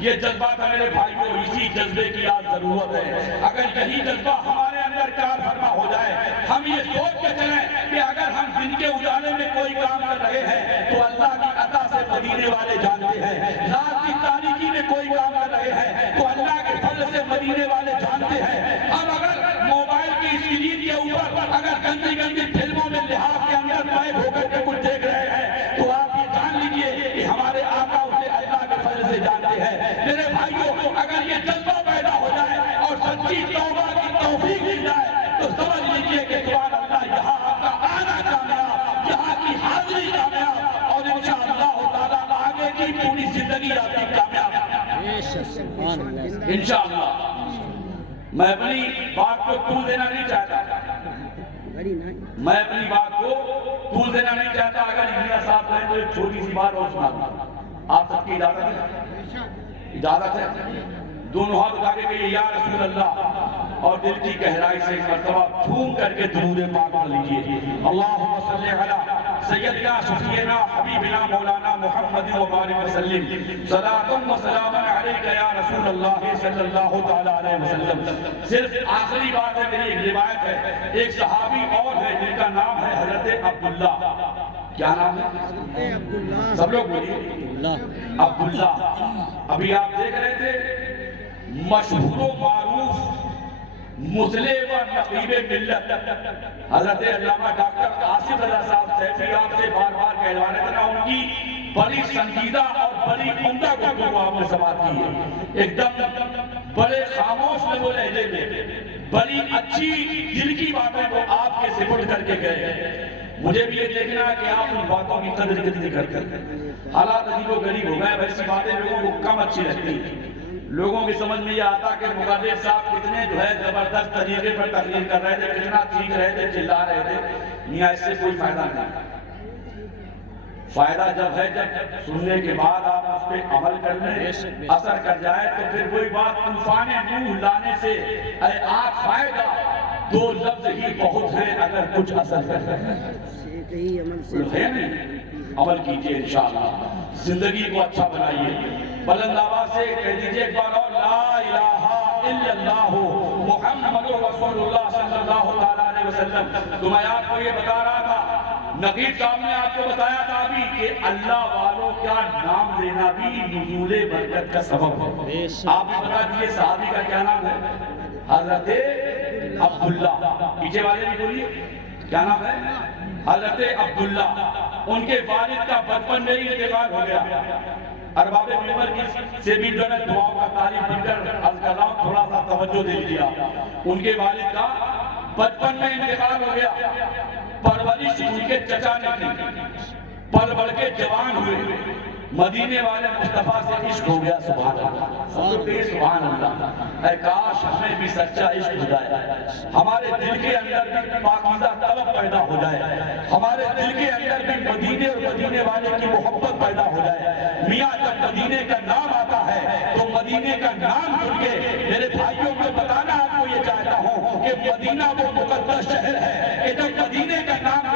یہ جذبات ہے میرے بھائیوں, اسی جذبے کی آج ضرورت ہے. اگر یہی جذبہ ہمارے اندر کار فرما ہو جائے, ہم یہ سوچ کے چلیں کہ اگر ہم دن کے اجالے میں کوئی کام کر رہے ہیں تو اللہ کی عطا سے مدینے والے جانتے ہیں, رات کی تاریکی میں کوئی کام کر رہے ہیں تو اللہ کے فضل سے مدینے والے جانتے ہیں. ہم اگر موبائل کی اسکرین کے اوپر اگر گندی گندی فلموں میں لحاظ کے اندر پیک ہو کر کے کچھ دیکھ رہے ہیں تو آپ یہ جان لیجئے کہ ہمارے آقا اسے اللہ کے فضل سے جانتے ہیں. میرے بھائیوں, اگر یہ جذبہ پیدا ہو جائے اور سچی توبہ کی توفیق مل جائے تو سمجھ لیجئے کہ سبحان اللہ, یہاں آپ کا آنا کامیاب, یہاں کی حاضری کامیاب, اور انشاءاللہ تعالیٰ آگے کی پوری زندگی آپ کی کامیاب انشاءاللہ. میں اپنی بات کو طول دینا نہیں چاہتا, میں اپنی بات کو طول دینا نہیں چاہتا. اگر انجینئر صاحب کہیں تو ایک چھوٹی سی بات اور سنا دوں, آپ سب کی اجازت ہے؟ اجازت ہے؟ دونوں ہاتھ اٹھا کے کہیے یا رسول اللہ, اور دل کی گہرائی سے ایک مرتبہ جھوم کر کے درود پاک پڑھ لیجیے. اللہم صلی علی سیدنا شفیعنا حبیبنا مولانا محمد و بارک وسلم, صلاۃ و سلام علیک یا رسول اللہ صلی اللہ تعالی علیہ وسلم. صرف آخری بات ہے, میری ایک روایت ہے, ایک صحابی اور ہے جن کا نام ہے حضرت عبداللہ. کیا نام ہے؟ سب لوگ بولیے, عبداللہ. ابھی آپ دیکھ رہے تھے مشہور و معروف مسلم و نقیب ملت حضرت علامہ ڈاکٹر آصف رضا صاحب سیفی آپ سے بار بار کہلوا رہے تھے نا, ان کی بڑی سنجیدہ اور بڑی عمدہ گفتگو آپ نے سماعت کی ہے, ایک دم بڑے خاموش لب و لہجے میں بڑی اچھی دل کی باتیں وہ آپ کے سپرد کر کے گئے. مجھے بھی یہ دیکھنا ہے کہ آپ ان باتوں کی قدر کتنی کرتے ہیں. حالات عجیب و غریب ہو گئے, ویسی باتیں لوگوں کو کم اچھی لگتی ہیں. لوگوں کی سمجھ میں یہ آتا کہ مقدر صاحب کتنے جو ہے زبردست طریقے پر تقریر کر رہے تھے, کتنا چیخ رہے تھے, چلا رہے تھے. میاں اس سے کوئی فائدہ نہیں. فائدہ جب ہے جب سننے کے بعد آپ اس پہ عمل کر لیں، اثر کر جائے تو پھر وہی بات طوفان نوح لانے سے اے آگ فائدہ دو لفظ ہی بہت ہیں اگر کچھ اثر کر جائے. ہے نہیں، عمل کیجئے انشاءاللہ، زندگی کو اچھا بنائیے. بلند آواز سے کہہ دیجئے ایک بار اور لا الہ الا اللہ محمد رسول اللہ صلی اللہ علیہ وسلم. تو میں آپ کو یہ بتا رہا تھا، نقیب صاحب نے آپ کو بتایا تھا ابھی کہ اللہ والوں کا نام لینا بھی نزول برکت کا سبب ہے. آپ بھی بتا دیجئے صحابی کا کیا نام ہے؟ حضرت عبداللہ. پیچھے والے بھی بولیے کیا نام ہے؟ حضرت عبداللہ. ان کے والد کا بچپن میں ہی انتقال ہو گیا. ارباب منبر کی سے بھی جو ہے دعاؤں کا تعریف بن کر عرض کر رہا ہوں، تھوڑا سا توجہ دے دیا. ان کے والد کا بچپن میں انتقال ہو گیا. پرورش ان کے چچا نے کی، پل بڑھ کے جوان ہوئے، مدینے والے مصطفیٰ سے عشق ہو گیا. سبحان اللہ، سبحان اللہ. اے کاش ہمیں بھی سچا عشق ہو جائے، ہمارے دل کے اندر بھی پاکیزہ طلب پیدا ہو جائے، ہمارے دل کے اندر بھی مدینے اور مدینے والے کی محبت پیدا ہو جائے. میاں جب مدینے کا نام آتا ہے تو مدینے کا نام سن کے میرے بھائیوں میں بتانا آپ کو یہ چاہتا ہوں کہ مدینہ وہ مقدس شہر ہے کہ جب مدینے کا نام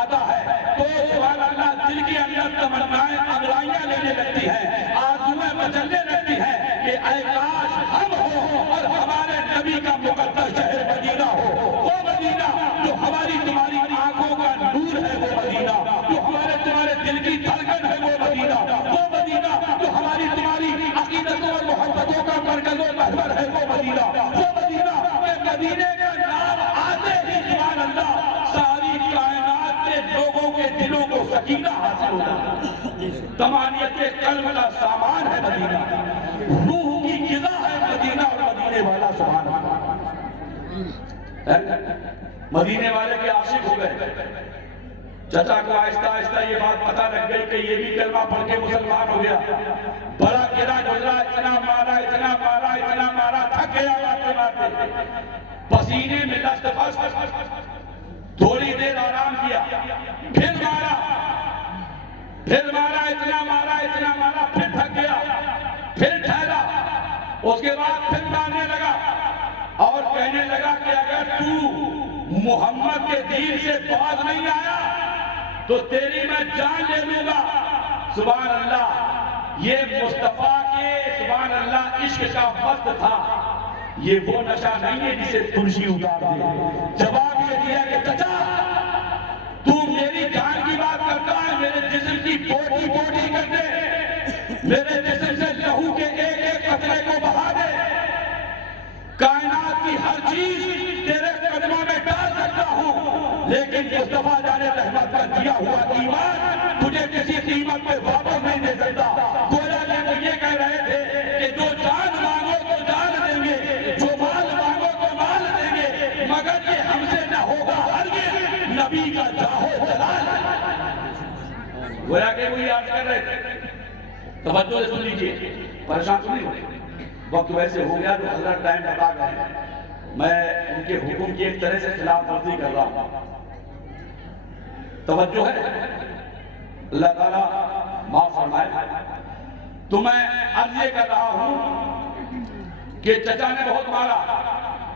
آتا ہے تو سبحان اللہ دل کے اندر تمنائیں انگڑائیاں لینے لگتی ہیں، آرزویں مچلنے لگتی ہیں کہ اے کاش ہم ہو اور ہمارے نبی کا مقدس شہر مدینہ ہو. وہ مدینہ جو ہماری تمہاری آنکھوں کا نور ہے، وہ مدینہ جو ہمارے تمہارے دل کی دھڑکن ہے، وہ مدینہ وہ مدینہ جو ہماری تمہاری عقیدتوں اور محبتوں کا مرکز و محور ہے، وہ مدینہ وہ مدینہ کہ مدینے کا نام آتے ہی سبحان اللہ ساری کائنات کے لوگوں کے دلوں کو سکینہ حاصل ہوتا ہے. تمانیت قلب کا سامان ہے مدینہ، روح کی غذا ہے مدینہ اور مدینے والا سبحان اللہ. مدینے والے کے عاشق ہو گئے. چچا کو آہستہ آہستہ یہ بات پتہ لگ گئی کہ یہ بھی کلمہ پڑھ کے مسلمان ہو گیا. بڑا گرا گزرا، اتنا مارا اتنا مارا اتنا مارا، تھک گیا مارتے مارتے، پسینے میں لشت پھنس. تھوڑی دیر آرام کیا، پھر مارا اتنا مارا، پھر تھک گیا، پھر ٹھہرا. اس کے بعد پھر مارنے لگا اور کہنے لگا کہ اگر تو محمد کے دین سے باز نہیں آیا تو تیری میں جان لے لوں گا. سبحان اللہ، یہ مصطفیٰ کے سبحان اللہ عشق کا وقت تھا. یہ وہ نشہ نہیں ہے جسے تلسی اتار دے. جواب یہ دیا کہ چچا تو میری جان کی بات کرتا ہے، میرے جسم کی بوٹی کر دے، میرے جسم سے لہو کے ایک ایک قطرے کو بہا دے. کائنات کی ہر چیز تیرے قدموں میں ڈال سکتا ہوں، لیکن مصطفیٰ جان رحمت کا دیا ہوا ایمان تجھے کسی قیمت پہ واپس نہیں دے سکتا. گویا کہ وہ یہ کہہ رہے تھے کہ جو جان مانگو تو جان دیں گے، جو مال مانگو تو مال دیں گے، مگر یہ ہم سے نہ ہوگا ہرگز نبی کا جاہو جلال. گویا کہ وہ یاد کر رہے تھے. توجہ سے سن لیجئے، پریشان تو نہیں ہو. وقت ویسے ہو گیا جو حضرت ٹائم بتا گئے، میں ان کے حکم کی ایک طرح سے خلاف ورزی کر رہا ہوں. توجہ ہے، اللہ تعالیٰ معاف فرمائے. تو میں عرض یہ کر رہا ہوں کہ چچا نے بہت مارا،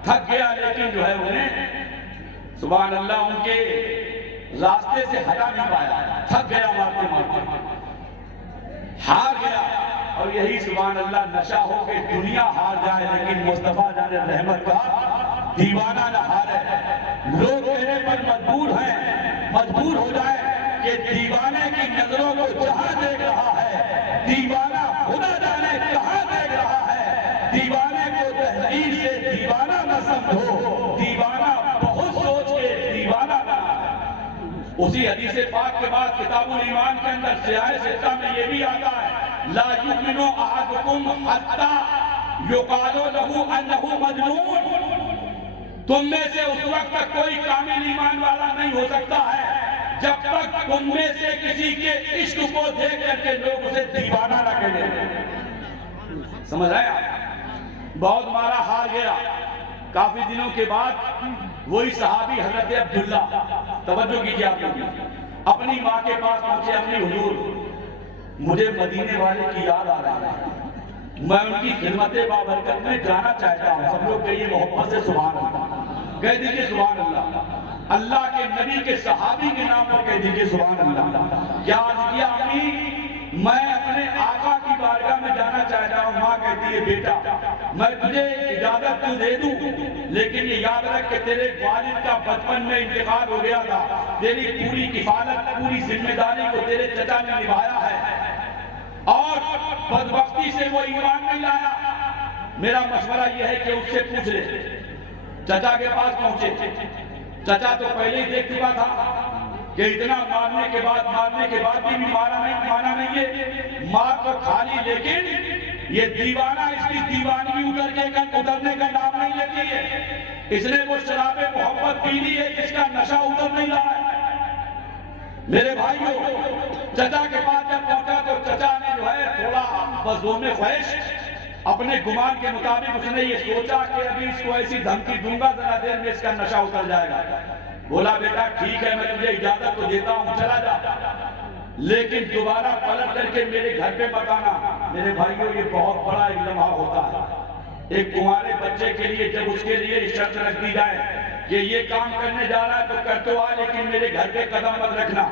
تھک گیا، لیکن جو ہے انہیں سبحان اللہ ان کے راستے سے ہٹا نہیں پایا. تھک گیا مارتے مارتے، ہار گیا. اور یہی سبحان اللہ نشہ ہو کہ دنیا ہار جائے لیکن مصطفیٰ جان رحمت کا دیوانہ نہ ہارے. لوگ کہنے پر مجبور ہو جائے کہ دیوانے کی نظروں کو جہاں دیکھ رہا ہے، دیوانہ خدا جانے کہاں دیکھ رہا ہے. دیوانے کو تحقیر سے دیوانہ نہ سمجھو، دیوانہ بہت سوچ کے دیوانہ بنا. اسی حدیث پاک کے بعد کتاب الایمان کے اندر سیاہ ستہ میں یہ بھی آتا ہے لا یؤمن احدکم حتی یقال لہ انہ مجنون. تم میں سے اس وقت تک کوئی کامل ایمان والا نہیں ہو سکتا ہے جب تک تم میں سے کسی کے عشق کو دیکھ کر کے لوگ اسے دیوانہ نہ کہیں. سمجھ رہے ہیں؟ بہت مارا ہار گیا. کافی دنوں کے بعد وہی صحابی حضرت عبداللہ، توجہ کیجئے آپ لوگ، اپنی ماں کے پاس پہنچے، امی حضور مجھے مدینے والے کی یاد آ رہا ہے، میں ان کی خدمت بابرکت میں جانا چاہتا ہوں۔ سب لوگ کہیے محبت سے سبحان اللہ، کہہ دیجیے سبحان اللہ، اللہ کے نبی کے صحابی کے نام پر کہہ دیجیے سبحان اللہ۔ کیا عرض کیا امی میں اپنے آقا کی بارگاہ میں جانا چاہتا ہوں۔ ماں کہتی ہے بیٹا میں تجھے اجازت تو دے دوں، لیکن یہ یاد رکھ کہ تیرے والد کا بچپن میں انتقال ہو گیا تھا، تیری پوری کفالت پوری ذمہ داری کو تیرے چچا نے نبھایا ہے، اور بدبختی سے وہ ایمان نہیں لایا۔ میرا مشورہ یہ ہے کہ اس سے پوچھ لے۔ چچا کے پاس پہنچے، چچا تو پہلے ہی دیکھ چکا تھا کہ اتنا مارنے کے بعد بھی مانا نہیں ہے، مار تو کھالی، لیکن یہ دیوانہ اس کی دیوانگی اترنے کا نام نہیں لیتی ہے۔ اس نے وہ شراب محبت پی لی ہے جس کا نشہ اتر نہیں رہا ہے۔ میرے بھائیوں، چچا کے پاس جب پہنچا تو چچا نے جو ہے تھوڑا بزوم خواہش اپنے گمان کے مطابق اس نے یہ سوچا کہ ابھی اس کو ایسی دھمکی دوں گا ذرا دیر میں اس کا نشہ اتر جائے گا۔ بولا بیٹا ٹھیک ہے میں تجھے اجازت تو دیتا ہوں، چلا جا، لیکن دوبارہ پلٹ کر کے میرے گھر پہ بتانا۔ میرے بھائیوں یہ بہت بڑا ایک لمحہ ہوتا ہے ایک کنوارے بچے کے لیے، جب اس کے لیے شرط رکھ دی جائے کہ یہ کام کرنے جا رہا ہے تو کرتے آ، لیکن میرے گھر پہ قدم مت رکھنا۔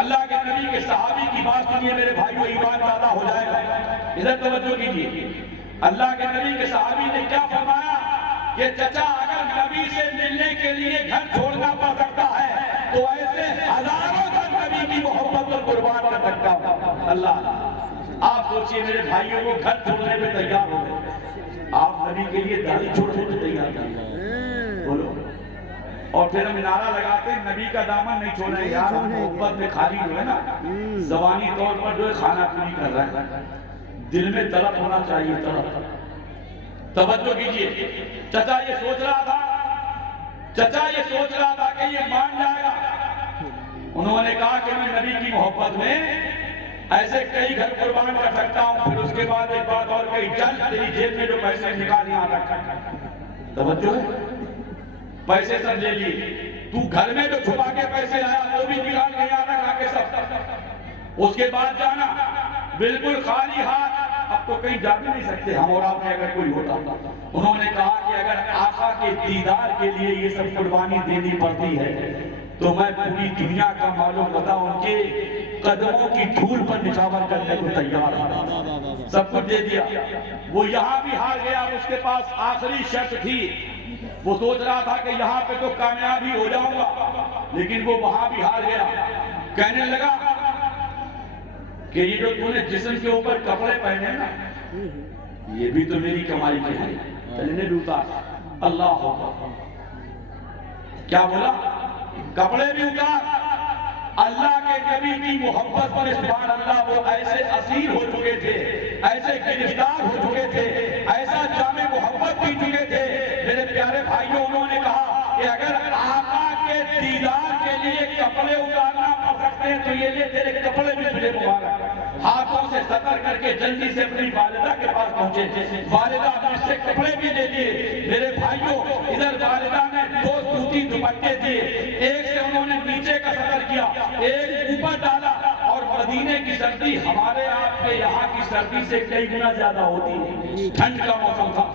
اللہ کے نبی کے صحابی کی بات سنیے میرے بھائیوں، ایمان پیدا ہو جائے گا۔ ادھر توجہ کیجیے، اللہ کے نبی کے صحابی نے کیا فرمایا کہ چچا اگر نبی سے ملنے کے لیے گھر چھوڑنا پڑ سکتا ہے تو ایسے ہزاروں تک نبی کی محبت کو قربان کر سکتا ہوں۔ اللہ، آپ سوچئے میرے بھائیوں کو گھر چھوڑنے پہ تیار ہو گئے، آپ نبی کے لیے داڑھی چھوڑنے پہ تیار ہیں، بولو، اور پھر ہم نعرہ لگاتے ہیں نبی کا دامن نہیں چھوڑنا ہے یار، محبت میں خالی جو ہے نا زبانی طور پر جو ہے کھانا پوری کر رہا ہے، دل میں طلب ہونا چاہیے، طلب۔ توجہ کیجئے، چچا یہ سوچ رہا تھا کہ یہ مان جائے گا۔ انہوں نے کہا کہ میں نبی کی محبت میں ایسے کئی گھر قربان کر سکتا ہوں۔ پھر اس کے بعد ایک بات اور کہی، چل تیری جیب میں جو پیسے نکال یہاں رکھ۔ توجہ ہے، پیسے سب لے لیے، تو گھر میں جو چھپا کے پیسے آیا وہ بھی نکال کے یہاں رکھ آ کے سب۔ اس کے بعد جانا بالکل خالی ہاتھ، اب تو کہیں جا بھی نہیں سکتے ہم اور آپ میں اگر کوئی ہوتا۔ انہوں نے کہا کہ اگر آقا کے دیدار کے لیے یہ سب قربانی دینی پڑتی ہے تو میں پوری دنیا کا معلوم بتا ان کے قدموں کی دھول پر نچھاور کرنے کو تیار ہوں۔ سب کچھ دے دیا، وہ یہاں بھی ہار گیا، اس کے پاس آخری شرط تھی، وہ سوچ رہا تھا کہ یہاں پہ تو کامیاب ہی ہو جاؤں گا، لیکن وہ وہاں بھی ہار گیا۔ کہنے لگا کہ یہ جو تُو نے جسم کے اوپر کپڑے پہنے نا یہ بھی تو میری کمائی کے ہیں، چلنے بھی اتار۔ اللہ اکبر، کیا بولا؟ کپڑے بھی اتار۔ اللہ کے نبی کی محبت پر سبحان اللہ وہ ایسے اسیر ہو چکے تھے، ایسے گرفتار ہو چکے تھے، ایسا جام محبت پی چکے تھے۔ میرے پیارے بھائیوں، انہوں نے کہا کہ اگر آقا کے دیدار کے لیے کپڑے اتارنا پڑ سکتے ہیں تو یہ لے تیرے کپڑے بھی تجھے مبارک۔ ہاتھوں سے سطر کر کے جلدی سے اپنی والدہ کے پاس پہنچے، والدہ نے سے کپڑے بھی لے لیے۔ میرے بھائیوں، ادھر والدہ نے 2 سوتی دوپٹے دیے، ایک سے انہوں نے نیچے کا سطر کیا، ایک اوپر ڈالا، اور مدینے کی سردی ہمارے آپ کے یہاں کی سردی سے کئی گنا زیادہ ہوتی ہے، ٹھنڈ کا موسم تھا۔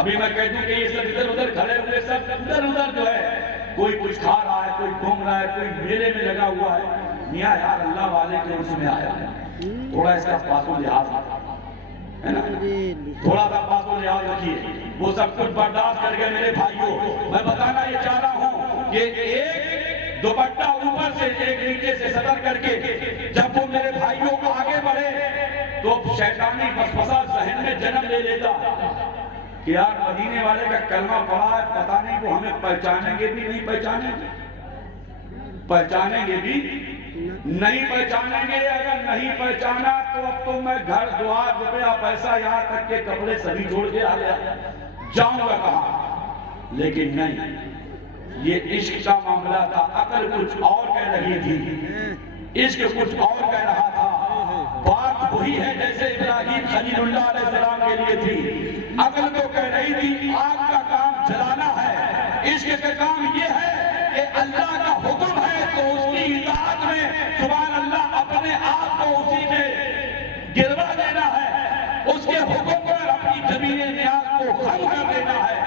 ابھی میں کہہ دوں کہ یہ سب ادھر ادھر کھڑے ہوئے، سب ادھر ادھر جو ہے کوئی کچھ کھا رہا ہے، کوئی گھوم رہا ہے، کوئی میلے میں لگا ہوا ہے۔ میاں یار اللہ والے کے اس میں آیا ہے، تھوڑا اس کا پاس و لحاظ ہے نا، تھوڑا سا پاس و لحاظ رکھیے۔ وہ سب کچھ برداشت کر گئے۔ میرے بھائیوں، میں بتانا یہ چاہ رہا ہوں کہ ایک دوپٹہ اوپر سے ایک نیچے سے سطر کر کے جب وہ میرے بھائیوں آگے بڑھے تو شیطانی وسوسہ ذہن میں جنم لے لیتا کہ یار مدینے والے کا کلمہ پڑھا ہے، پتہ نہیں وہ ہمیں پہچانیں گے بھی نہیں پہچانیں گے، پہچانیں گے بھی نہیں پہچانیں گے۔ اگر نہیں پہچانا تو اب تو میں گھر دعا روپیہ پیسہ یہاں تک کے کپڑے سبھی چھوڑ کے آ گیا، جاؤں گا کہاں؟ لیکن نہیں، یہ عشق کا معاملہ تھا۔ عقل کچھ اور کہہ رہی تھی، عشق کچھ اور کہہ رہا تھا۔ بات وہی ہے جیسے ابراہیم خلیل اللہ علیہ السلام کے لیے تھی۔ عقل تو کہہ رہی تھی آگ کا کام جلانا ہے، عشق کا کام یہ ہے کہ اللہ کا حکم ہے کی اطاعت میں سبحان اللہ اپنے آپ کو اسی میں گروا دینا ہے، اس کے حکم پر اپنی زمین نیاز کو خم کر دینا ہے۔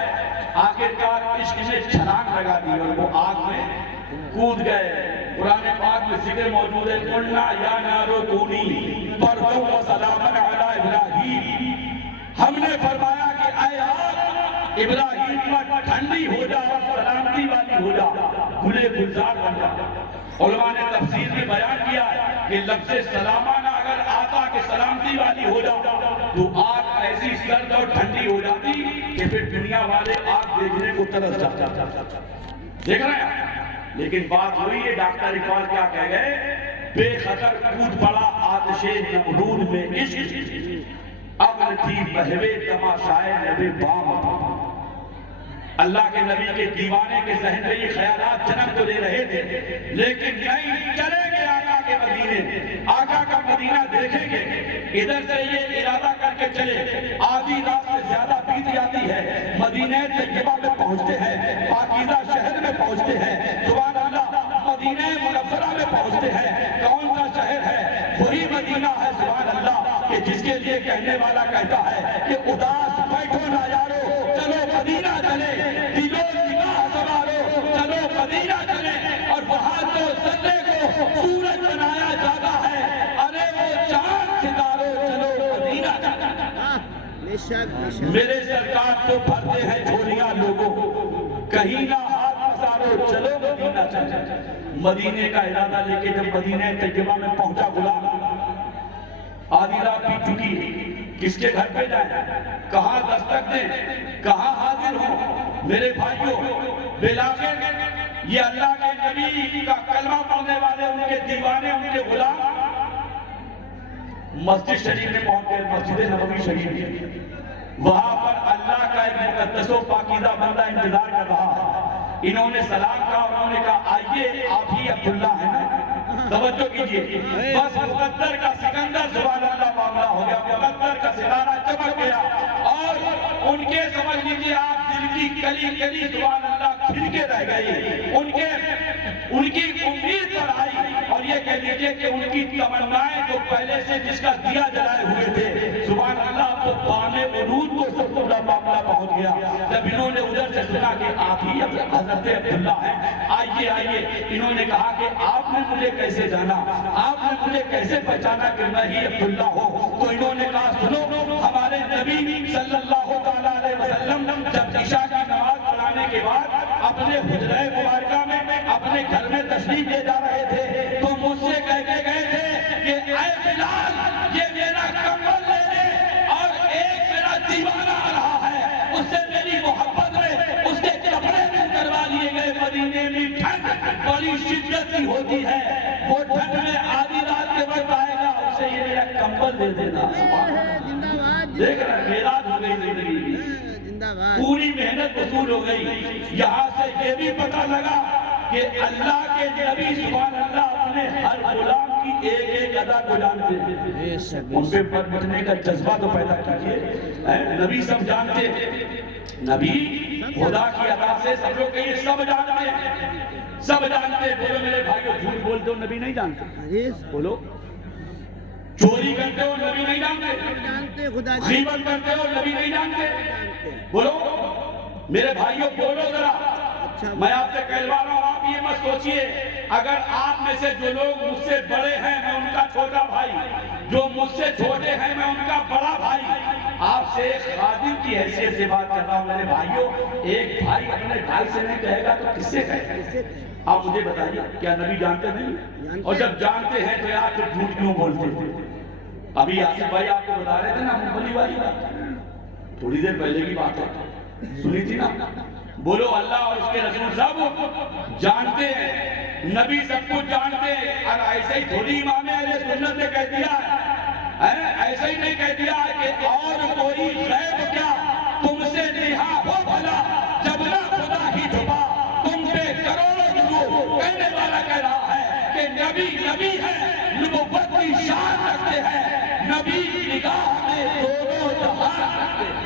آخرکار عشق نے چھلانگ لگا دی اور وہ آگ میں کود گئے۔ قرآن پاک میں ذکر موجود ہے، قلنا یا نار کونی برداً و سلاما علی ابراہیم، ہم نے فرمایا کہ اے آگ ابراہیم پر ٹھنڈی ہو جا اور سلامتی والی ہو جا، گلے گلزار بن جا۔ علماء نے تفسیر میں بیان کیا کہ لفظ سلاما نہ اگر آتا کہ سلامتی والی ہو جا تو آگ ایسی سرد اور ٹھنڈی ہو جاتی کہ پھر دنیا والے آگ دیکھنے کو ترس جاتے۔ دیکھ رہے ہیں؟ لیکن بات ہوئی ہے، ڈاکٹر اقبال کیا کہہ گئے، بے خطر کود پڑا آتش نمرود میں عشق، عقل تھی بہوے تماشائے نبی بام۔ اللہ کے نبی کے دیوانے کے ذہن میں یہ خیالات جنم تو لے رہے تھے، لیکن نہیں، چلے گے آقا کے مدینے، آقا کا مدینہ دیکھیں گے۔ ادھر سے یہ ارادہ کر کے چلے، آدھی رات سے زیادہ بیت جاتی ہے، مدینہ طیبہ میں پہنچتے ہیں، پاکیزہ شہر میں پہنچتے ہیں، سبحان اللہ مدینہ منورہ میں پہنچتے ہیں۔ کون سا شہر ہے؟ وہی مدینہ ہے سبحان اللہ کہ جس کے لیے کہنے والا کہتا ہے کہ اداس بیٹھو نہ یارو، چلو مدینہ چلے، دلو نگاہ سوارو، چلو مدینہ چلے۔ اور وہاں تو سندے کو سورج بنایا جاتا ہے، ارے وہ چاند ستاروں، چلو مدینہ چلے۔ بے شک میرے سرکار تو بھرتے ہیں جھولیاں لوگوں کو، کہیں نہ ہاتھ پسارو، چلو مدینہ چلے۔ مدینے کا ارادہ لے کے جب مدینہ طیبہ میں پہنچا غلام، آدھی رات بیت چکی، کس کے گھر پہ جائیں، کہاں دستک دیں، کہاں حاضر ہوں؟ میرے بھائیوں، بلاغر یہ اللہ کے نبی کا کلمہ پڑھنے والے، ان کے دیوانے، ان کے غلام مسجد شریف میں پہنچ گئے، مسجد نبوی شریف۔ وہاں پر اللہ کا ایک مقدس و پاکیزہ بندہ انتظار کر رہا ہے۔ انہوں نے سلام کہا، انہوں نے کہا آئیے، آپ ہی عبداللہ ہیں نا؟ توجہ کیجئے، بس مقدر کا سکندر سبحان اللہ معاملہ ہو گیا، مقدر کا ستارہ چمک گیا، اور ان کے سمجھ لیجئے آپ دل کی کلی کلی سبحان اللہ کھل کے رہ گئی، ان کی امید پر آئی، اور یہ کہہ لیجئے کہ ان کی تمنائیں جو پہلے سے جس کا دیا جلائے ہوئے تھے سبحان اللہ تو بانے ورود کو سب پورا معاملہ پہنچ گیا۔ جب انہوں نے ادھر سے سنا کہ آپ ہی حضرت عبداللہ ہیں، آئیے آئیے، انہوں نے کہا کہ آپ نے مجھے کیسے جانا، آپ نے مجھے کیسے پہچانا کہ میں ہی عبداللہ ہوں؟ تو انہوں نے کہا سنو، ہمارے نبی صلی اللہ علیہ وسلم جب عشاء کی نماز پڑھانے کے بعد اپنے حجرہ مبارکہ میں اپنے گھر میں تشریف لے جا رہے تھے تو مجھ سے کہہ کے گئے تھے کہ اے بلال یہ میرا کمبل لے لے، اور ایک میرا دیوانہ آ رہا ہے، اس سے میری محبت میں اس کے کپڑے بھی کروا لیے گئے۔ مدینے میں ٹھنڈ بڑی شدت کی ہوتی ہے، وہ ٹھنڈ میں آدھی رات کے وقت آئے گا، اسے یہ میرا کمبل دے دینا۔ دیکھ رہے ہیں میراج ہو گئی زندگی کی، پوری محنت وصول ہو گئی۔ یہاں سے یہ بھی پتہ لگا کہ اللہ کے نبی سبحان اللہ اپنے ہر غلام کی ایک ایک ادا کو جانتے ہیں، ان پہ پر بٹنے کا جذبہ تو پیدا کیجئے۔ نبی سب جانتے ہیں، نبی خدا کی ادا سے سب لوگ کہیں سب جانتے ہیں، سب جانتے ہیں۔ بولو میرے بھائیو، جھوٹ بولتے ہو نبی نہیں جانتے؟ بولو، چوری کرتے ہو نبی نہیں جانتے؟ غیبت کرتے ہو نبی نہیں جانتے؟ بولو میرے بھائیوں، بولو ذرا۔ میں آپ سے کہلوا رہا ہوں، آپ یہ مت سوچئے اگر آپ میں سے جو لوگ مجھ سے بڑے ہیں میں ان کا چھوٹا بھائی، جو مجھ سے چھوٹے ہیں میں ان کا بڑا بھائی۔ آپ سے ایک خادم کی حیثیت سے بات کر رہا ہوں میرے بھائیوں، ایک بھائی اپنے بھائی سے نہیں کہے گا تو کس سے کہے گا؟ آپ مجھے بتائیے، کیا نبی جانتے نہیں؟ اور جب جانتے ہیں تو یار پھر جھوٹ کیوں بولتے ہیں؟ ابھی آصف بھائی آپ کو بتا رہے تھے نا ممبلی والی بات، تھوڑی دیر پہلے کی بات ہے، سنی تھی نا؟ بولو اللہ اور اس کے رسول سب جانتے ہیں، نبی سب کچھ جانتے ہیں۔ اور ایسے ہی تھوڑی امام اہل سنت نے کہہ دیا ہے، ایسے ہی نہیں کہہ دیا کہ اور کوئی غیب کیا تم سے نہا ہو بھلا، جب نہ خدا ہی چھپا تم پہ کروڑوں درود۔ کہنے والا کہہ رہا ہے کہ نبی نبی ہے، نبوت کی شان رکھتے ہیں، نبی نگاہ میں دونوں جہان رکھتے ہیں۔